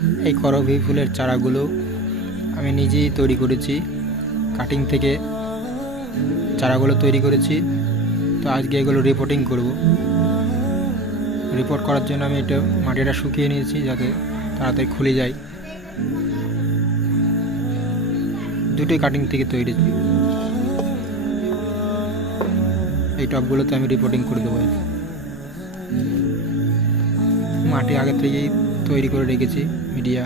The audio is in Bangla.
এই করবী ফুলের চারাগুলো আমি নিজেই তৈরি করেছি, কাটিং থেকে চারাগুলো তৈরি করেছি। তো আজকে এগুলো রিপোর্টিং করব। রিপোর্ট করার জন্য আমি এটা মাটিটা শুকিয়ে নিয়েছি যাতে তাড়াতাড়ি খুলে যায়। দুটোই কাটিং থেকে তৈরি। এই টবগুলোতে আমি রিপোর্টিং করে দেবো। মাটি আগে থেকেই তৈরি করে রেখেছি মিডিয়া।